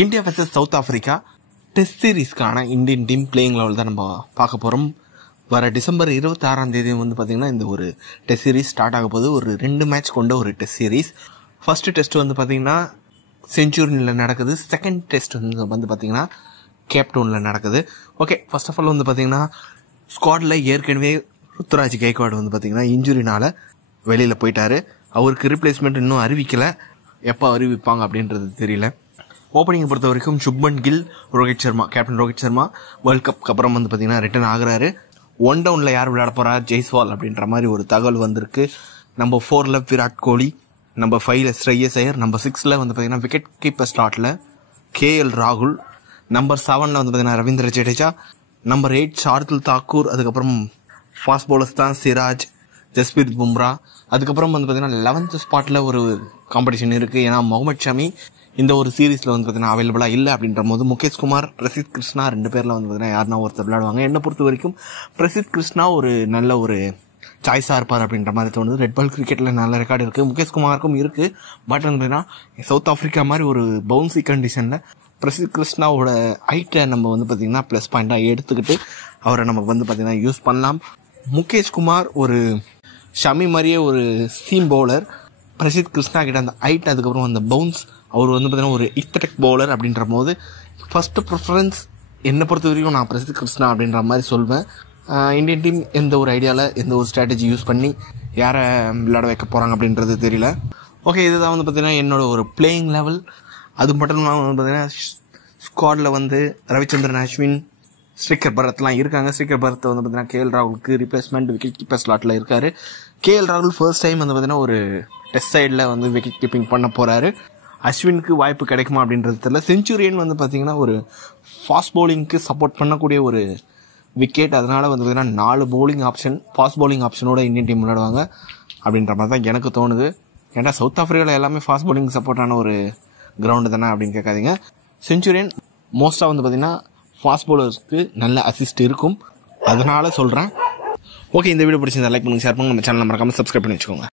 India versus south Africa test சீரீஸ்க்கான Indian team playing eleven தான் நம்ம பார்க்க போகிறோம். வர டிசம்பர் 26 வந்து பார்த்தீங்கன்னா இந்த ஒரு டெஸ்ட் சீரீஸ் ஸ்டார்ட் ஆக போகுது. ஒரு 2 மேட்ச் கொண்ட ஒரு டெஸ்ட் சீரீஸ். ஃபர்ஸ்ட் டெஸ்ட் வந்து பார்த்தீங்கன்னா செஞ்சுரியில் நடக்குது. செகண்ட் டெஸ்ட் வந்து பார்த்தீங்கன்னா கேப்டவுனில் நடக்குது. ஓகே, ஃபர்ஸ்ட் ஆஃப் ஆல் வந்து பார்த்தீங்கன்னா ஸ்குவாடில் ஏற்கனவே ருத்துராஜ் கைக்வாட் வந்து பார்த்தீங்கன்னா இன்ஜுரினால வெளியில் போயிட்டாரு. அவருக்கு ரீப்ளேஸ்மெண்ட் இன்னும் அறிவிக்கலை. எப்போ அறிவிப்பாங்க அப்படின்றது தெரியல. ஓப்பனிங்கை பொறுத்த வரைக்கும் சுப்மன் கில், ரோஹித் சர்மா, கேப்டன் ரோஹித் சர்மா வேர்ல்ட் கப்க்கு அப்புறம் வந்து பார்த்தீங்கன்னா ரிட்டர்ன் ஆகுறாரு. 1 டவுனில் யார் விளையாட போறா, ஜெய்ஸ்வால் அப்படின்ற மாதிரி ஒரு தகவல் வந்திருக்கு. நம்பர் 4ல் விராட் கோலி, நம்பர் 5ல் ஸ்ரேயஸ் ஐயர், நம்பர் 6ல் வந்து பார்த்தீங்கன்னா விக்கெட் கீப்பர் ஸ்லாட்டில் கேஎல் ராகுல், நம்பர் 7ல் வந்து பார்த்தீங்கன்னா ரவீந்திர ஜடேஜா, நம்பர் 8 ஷார்துல் தாக்கூர், அதுக்கப்புறம் ஃபாஸ்ட் பவுலர்ஸ் தான் சிராஜ், ஜஸ்பீத் பும்ரா. அதுக்கப்புறம் வந்து பார்த்தீங்கன்னா 11th ஸ்பாட்டில் ஒரு காம்படிஷன் இருக்குது. ஏன்னா முகமது ஷமி இந்த ஒரு சீரீஸில் வந்து பார்த்தீங்கன்னா அவைலபிளாக இல்லை அப்படின்ற போது முகேஷ் குமார், பிரசித் கிருஷ்ணா 2 பேரில் வந்து பார்த்தீங்கன்னா யாருன்னா ஒருத்தர் விளையாடுவாங்க. என்னை பொறுத்த வரைக்கும் பிரசித் கிருஷ்ணா ஒரு நல்ல ஒரு சாய்ஸாக இருப்பார் அப்படின்ற மாதிரி தோணுது. ரெட் பால் கிரிக்கெட்டில் நல்ல ரெக்கார்டு இருக்குது, முகேஷ் குமாருக்கும் இருக்குது. பட் வந்து பார்த்தீங்கன்னா சவுத் ஆப்பிரிக்கா மாதிரி ஒரு பவுன்சி கண்டிஷனில் பிரசித் கிருஷ்ணாவோட ஹைட்டை நம்ம வந்து பார்த்தீங்கன்னா ப்ளஸ் பாயிண்டாக எடுத்துக்கிட்டு அவரை நம்ம வந்து பார்த்தீங்கன்னா யூஸ் பண்ணலாம். முகேஷ் குமார் ஒரு ஷமி மாதிரியே ஒரு சீம் பவுலர். பிரசித் கிருஷ்ணா கிட்ட அந்த ஹைட், அதுக்கப்புறம் அந்த பவுன்ஸ், அவர் வந்து பார்த்தீங்கன்னா ஒரு இக்தடெக் பவுலர் அப்படின்ற போது ஃபர்ஸ்ட் ப்ரிஃபரன்ஸ் என்னை பொறுத்த வரைக்கும் நான் பிரசித் கிருஷ்ணா அப்படின்ற மாதிரி சொல்வேன். இந்தியன் டீம் எந்த ஒரு ஐடியாவில் எந்த ஒரு ஸ்ட்ராட்டஜி யூஸ் பண்ணி யாரை விளையாட வைக்க போகிறாங்க அப்படின்றது தெரியல. ஓகே, இதுதான் வந்து பார்த்தீங்கன்னா என்னோட ஒரு பிளேயிங் லெவல். அது மட்டும் இல்லாமல் வந்து பார்த்தீங்கன்னா ஸ்குவாடில் வந்து ரவிச்சந்திரன் அஸ்வின், ஸ்ரீகர் பரத்லாம் இருக்காங்க. ஸ்ரீகர் பரத் வந்து பார்த்தீங்கன்னா கேஎல் ராகுலுக்கு ரீப்ளேஸ்மெண்ட் விக்கெட் கீப்பர் ஸ்லாட்டில் இருக்காரு. கேஎல் ராகுல் ஃபர்ஸ்ட் டைம் வந்து பார்த்தீங்கன்னா ஒரு டெஸ்ட் சைடில் வந்து விக்கெட் கீப்பிங் பண்ண போகிறாரு. அஸ்வினுக்கு வாய்ப்பு கிடைக்குமா அப்படின்றது தெரியல. செஞ்சுரியன் வந்து பார்த்தீங்கன்னா ஒரு ஃபாஸ்ட் பவுலிங்க்கு சப்போர்ட் பண்ணக்கூடிய ஒரு விக்கெட். அதனால் வந்து பார்த்தீங்கன்னா 4 பவுலிங் ஆப்ஷன், ஃபாஸ்ட் பவுலிங் ஆப்ஷனோட இந்தியன் டீம் விளையாடுவாங்க அப்படின்ற மாதிரி தான் எனக்கு தோணுது. ஏன்னா சவுத் ஆஃப்ரிக்காவில் எல்லாமே ஃபாஸ்ட் பவுலிங் சப்போர்ட்டான ஒரு கிரவுண்டு தானே அப்படின்னு கேட்காதீங்க. செஞ்சுரியன் மோஸ்ட்டாக வந்து பார்த்தீங்கன்னா ஃபாஸ்ட் பவுலர்ஸ்க்கு நல்ல அசிஸ்ட் இருக்கும், அதனால சொல்கிறேன். ஓகே, இந்த வீடியோ பிடிச்சிருந்தா லைக் பண்ணுங்கள், ஷேர் பண்ணுங்கள், நம்ம சேனல் மறக்காமல் சப்ஸ்கிரைப் பண்ணி வச்சுக்கோங்க.